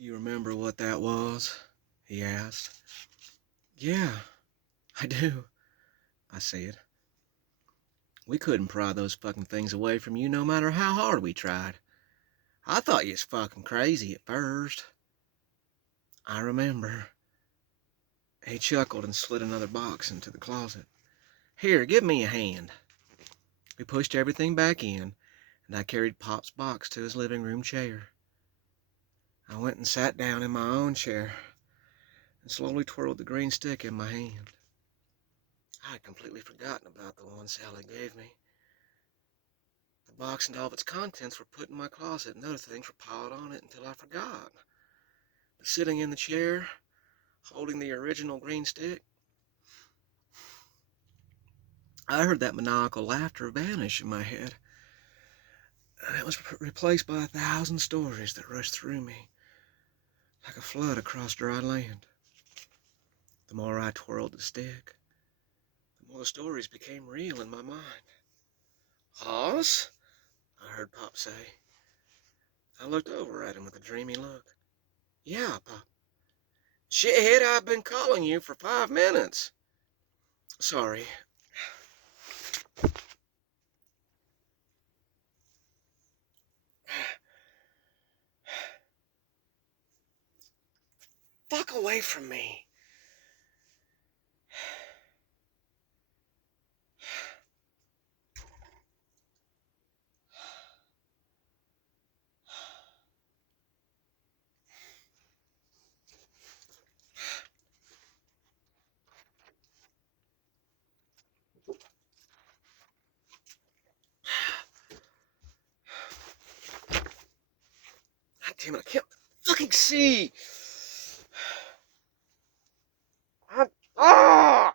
"You remember what that was?" he asked. "Yeah, I do," I said. "We couldn't pry those fucking things away from you no matter how hard we tried. I thought you was fucking crazy at first." "I remember." He chuckled and slid another box into the closet. "Here, give me a hand." We pushed everything back in, and I carried Pop's box to his living room chair. I went and sat down in my own chair and slowly twirled the green stick in my hand. I had completely forgotten about the one Sally gave me. The box and all of its contents were put in my closet, and other things were piled on it until I forgot. But sitting in the chair, holding the original green stick, I heard that maniacal laughter vanish in my head, and it was replaced by 1,000 stories that rushed through me like a flood across dry land. The more I twirled the stick, the more the stories became real in my mind. "Hoss?" I heard Pop say. I looked over at him with a dreamy look. "Yeah, Pop." "Shithead, I've been calling you for 5 minutes." "Sorry." "Fuck away from me." God damn it, I can't fucking see. Ah!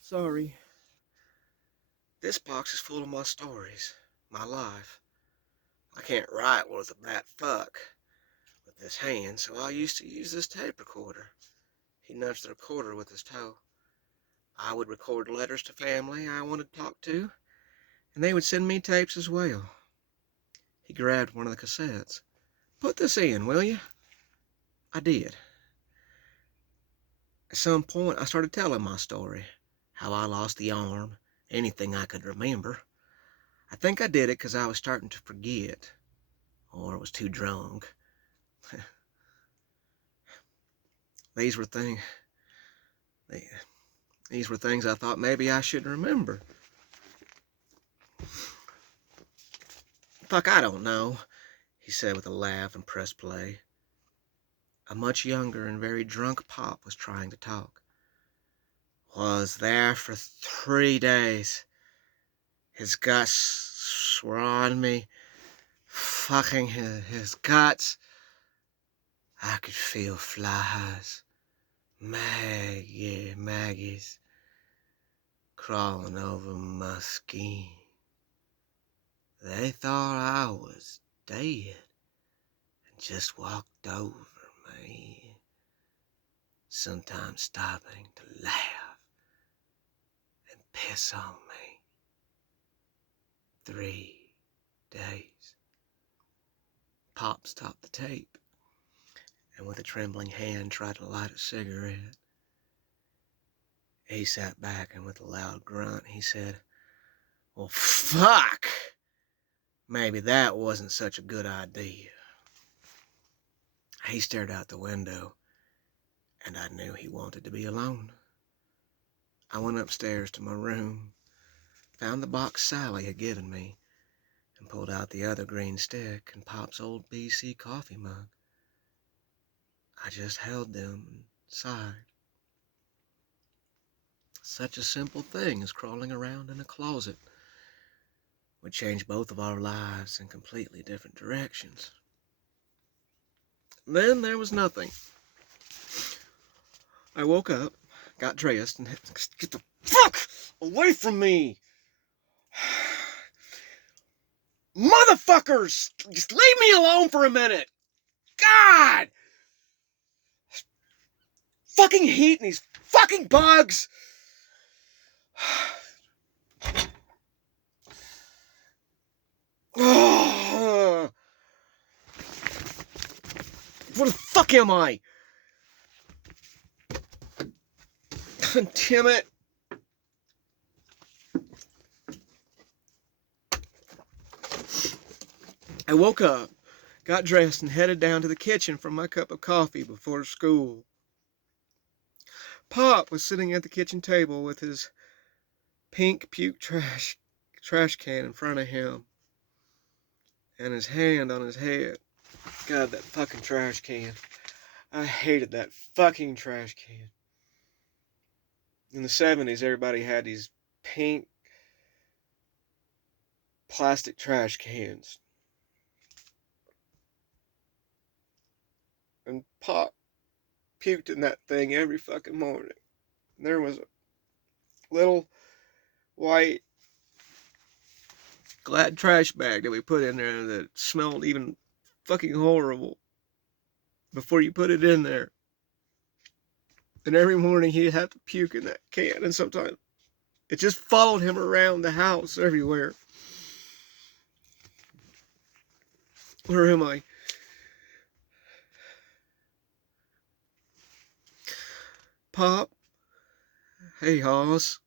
Sorry. This box is full of my stories, my life. I can't write worth a bat fuck with this hand, so I used to use this tape recorder. He nudged the recorder with his toe. I would record letters to family I wanted to talk to, and they would send me tapes as well. He grabbed one of the cassettes. "Put this in, will you?" I did. At some point, I started telling my story. How I lost the arm, anything I could remember. I think I did it because I was starting to forget, or was too drunk. These were things, these were things I thought maybe I should remember. "Fuck, I don't know," he said with a laugh and pressed play. A much younger and very drunk Pop was trying to talk. "Was there for 3 days. His guts were on me, fucking his guts. I could feel flies, maggots, crawling over my skin. They thought I was dead and just walked over me, sometimes stopping to laugh and piss on me. 3 days. Pop stopped the tape and with a trembling hand tried to light a cigarette. He sat back and with a loud grunt he said, "Well, fuck! Maybe that wasn't such a good idea." He stared out the window, and I knew he wanted to be alone. I went upstairs to my room, found the box Sally had given me, and pulled out the other green stick and Pop's old BC coffee mug. I just held them and sighed. Such a simple thing as crawling around in a closet would change both of our lives in completely different directions. Then there was nothing. I woke up, got dressed, and get the fuck away from me! Motherfuckers! Just leave me alone for a minute! God! Fucking heat and these fucking bugs! Where the fuck am I? Damn it. I woke up, got dressed, and headed down to the kitchen for my cup of coffee before school. Pop was sitting at the kitchen table with his pink puke trash can in front of him and his hand on his head. God, that fucking trash can. I hated that fucking trash can. In the 70s, everybody had these pink plastic trash cans. And Pop puked in that thing every fucking morning. And there was a little white Glad trash bag that we put in there that smelled even fucking horrible before you put it in there. And every morning he'd have to puke in that can, and sometimes it just followed him around the house everywhere. Where am I? Pop? Hey, Hoss,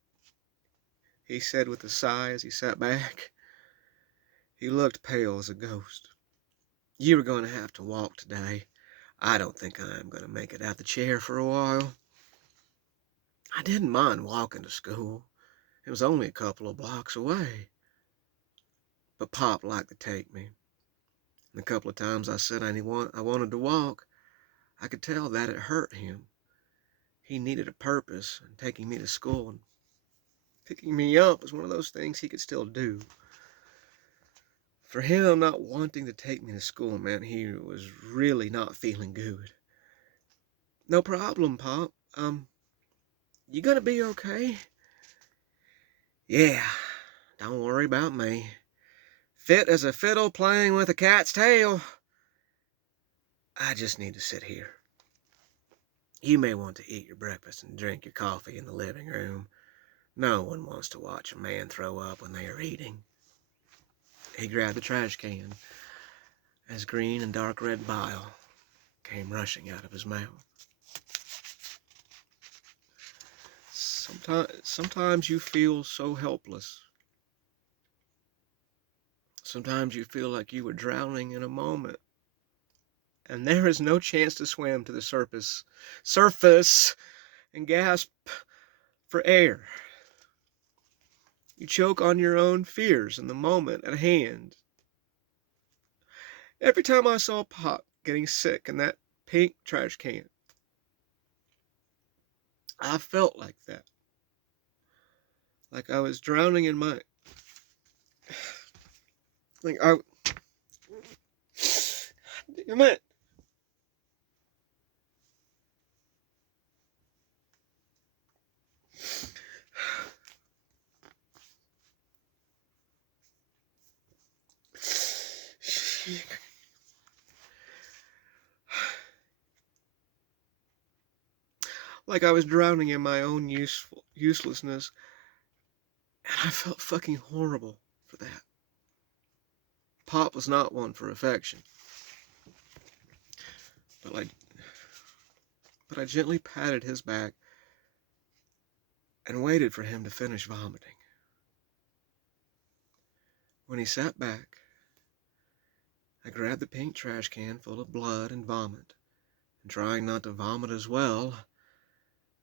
he said with a sigh as he sat back. He looked pale as a ghost. You were going to have to walk today. I don't think I'm going to make it out the chair for a while. I didn't mind walking to school. It was only a couple of blocks away. But Pop liked to take me. And a couple of times I said I wanted to walk, I could tell that it hurt him. He needed a purpose, and taking me to school and picking me up was one of those things he could still do. For him, not wanting to take me to school meant he was really not feeling good. No problem, Pop. You gonna be okay? Yeah, don't worry about me. Fit as a fiddle playing with a cat's tail. I just need to sit here. You may want to eat your breakfast and drink your coffee in the living room. No one wants to watch a man throw up when they are eating. He grabbed the trash can as green and dark red bile came rushing out of his mouth. Sometimes you feel so helpless. Sometimes you feel like you were drowning in a moment, and there is no chance to swim to the surface and gasp for air. You choke on your own fears in the moment at hand. Every time I saw Pop getting sick in that pink trash can, I felt like that. Like I was drowning in my... Damn it. Like I was drowning in my own uselessness, and I felt fucking horrible for that. Pop was not one for affection, but I gently patted his back and waited for him to finish vomiting. When he sat back, I grabbed the pink trash can full of blood and vomit, and trying not to vomit as well,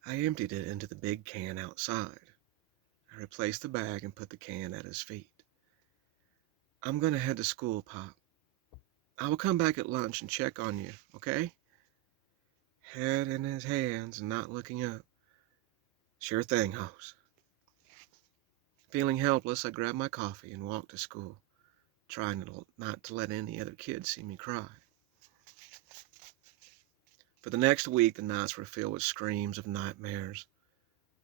I emptied it into the big can outside. I replaced the bag and put the can at his feet. I'm going to head to school, Pop. I will come back at lunch and check on you, okay? Head in his hands and not looking up. Sure thing, Hoss. Feeling helpless, I grabbed my coffee and walked to school, trying not to let any other kids see me cry. For the next week, the nights were filled with screams of nightmares,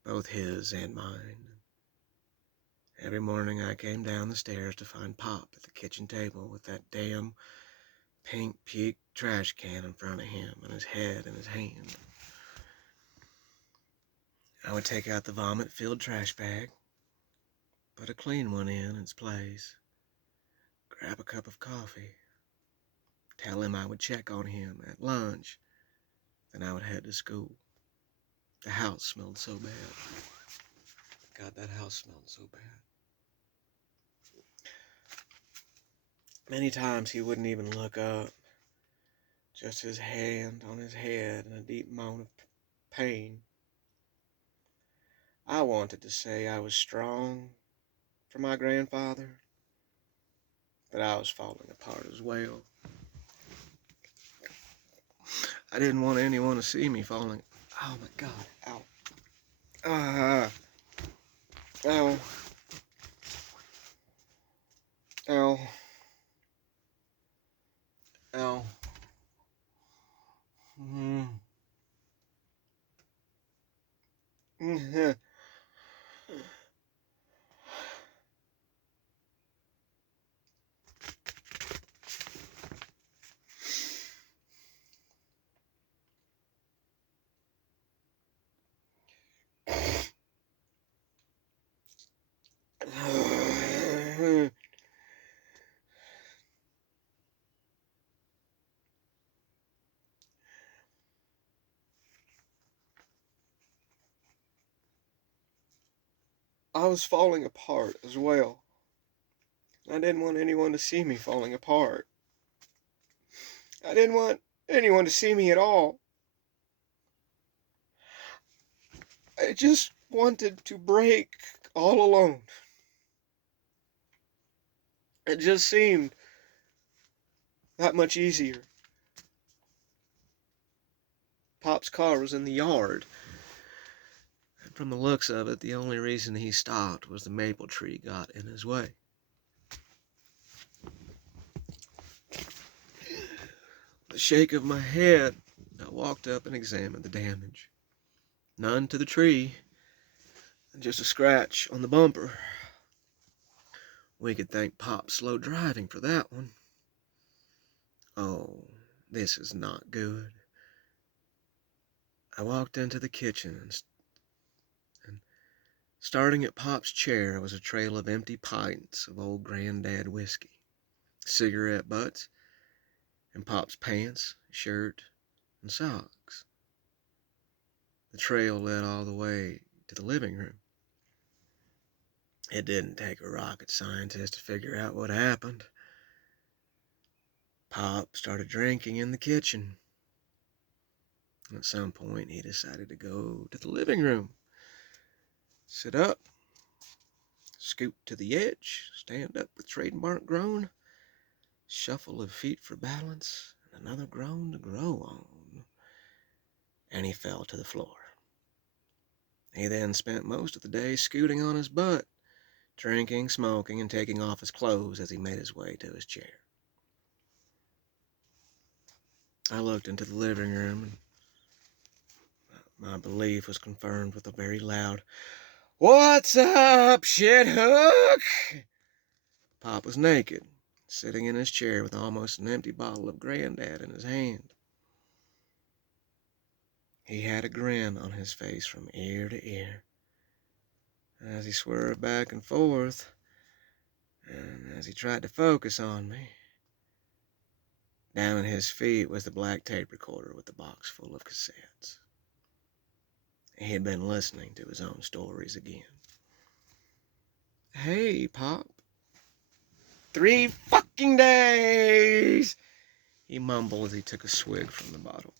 both his and mine. Every morning I came down the stairs to find Pop at the kitchen table with that damn pink puke trash can in front of him and his head in his hand. I would take out the vomit-filled trash bag, put a clean one in its place, grab a cup of coffee, tell him I would check on him at lunch, then I would head to school. The house smelled so bad. God, that house smelled so bad. Many times he wouldn't even look up, just his hand on his head and a deep moan of pain. I wanted to say I was strong for my grandfather, but I was falling apart as well. I didn't want anyone to see me falling. Oh my God, ow. Ow. Ow. Ow. I was falling apart as well. I didn't want anyone to see me falling apart. I didn't want anyone to see me at all. I just wanted to break all alone. It just seemed that much easier. Pop's car was in the yard. And from the looks of it, the only reason he stopped was the maple tree got in his way. With a shake of my head, I walked up and examined the damage. None to the tree, just a scratch on the bumper. We could thank Pop's slow driving for that one. Oh, this is not good. I walked into the kitchen and starting at Pop's chair was a trail of empty pints of old Granddad whiskey, cigarette butts, and Pop's pants, shirt, and socks. The trail led all the way to the living room. It didn't take a rocket scientist to figure out what happened. Pop started drinking in the kitchen. At some point, he decided to go to the living room, sit up, scoot to the edge, stand up with trademark groan, shuffle of feet for balance, and another groan to grow on. And he fell to the floor. He then spent most of the day scooting on his butt, drinking, smoking, and taking off his clothes as he made his way to his chair. I looked into the living room, and my belief was confirmed with a very loud, "What's up, shithook?" Pop was naked, sitting in his chair with almost an empty bottle of Granddad in his hand. He had a grin on his face from ear to ear. As he swerved back and forth, and as he tried to focus on me, down at his feet was the black tape recorder with the box full of cassettes. He had been listening to his own stories again. "Hey, Pop. 3 fucking days!" he mumbled as he took a swig from the bottle.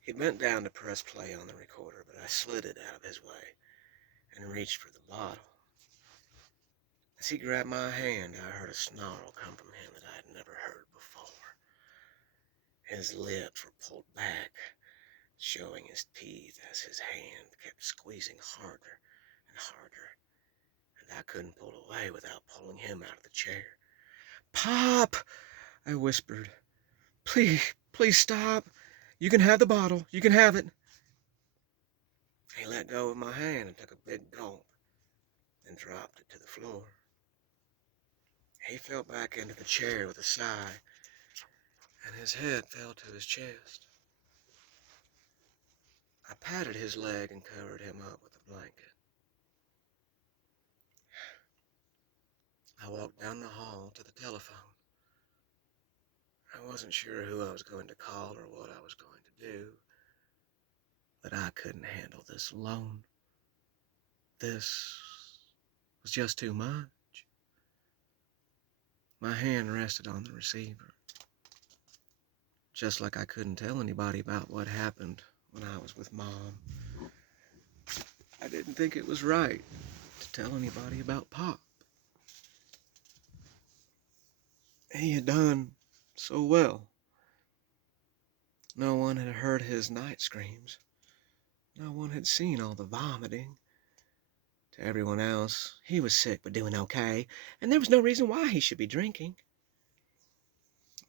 He bent down to press play on the recorder, but I slid it out of his way and reached for the bottle. As he grabbed my hand, I heard a snarl come from him that I had never heard before. His lips were pulled back, showing his teeth as his hand kept squeezing harder and harder, and I couldn't pull away without pulling him out of the chair. "Pop!" I whispered. "Please, please stop. You can have the bottle. You can have it." He let go of my hand and took a big gulp, then dropped it to the floor. He fell back into the chair with a sigh, and his head fell to his chest. I patted his leg and covered him up with a blanket. I walked down the hall to the telephone. I wasn't sure who I was going to call or what I was going to do, but I couldn't handle this alone. This was just too much. My hand rested on the receiver, just like I couldn't tell anybody about what happened when I was with Mom. I didn't think it was right to tell anybody about Pop. He had done so well. No one had heard his night screams. No one had seen all the vomiting. To everyone else, he was sick but doing okay, and there was no reason why he should be drinking.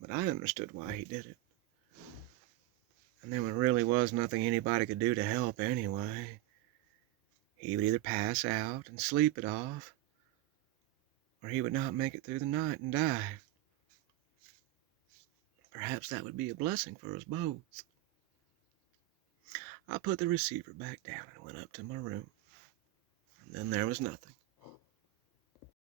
But I understood why he did it. And there really was nothing anybody could do to help anyway. He would either pass out and sleep it off, or he would not make it through the night and die. Perhaps that would be a blessing for us both. I put the receiver back down and went up to my room. And then there was nothing.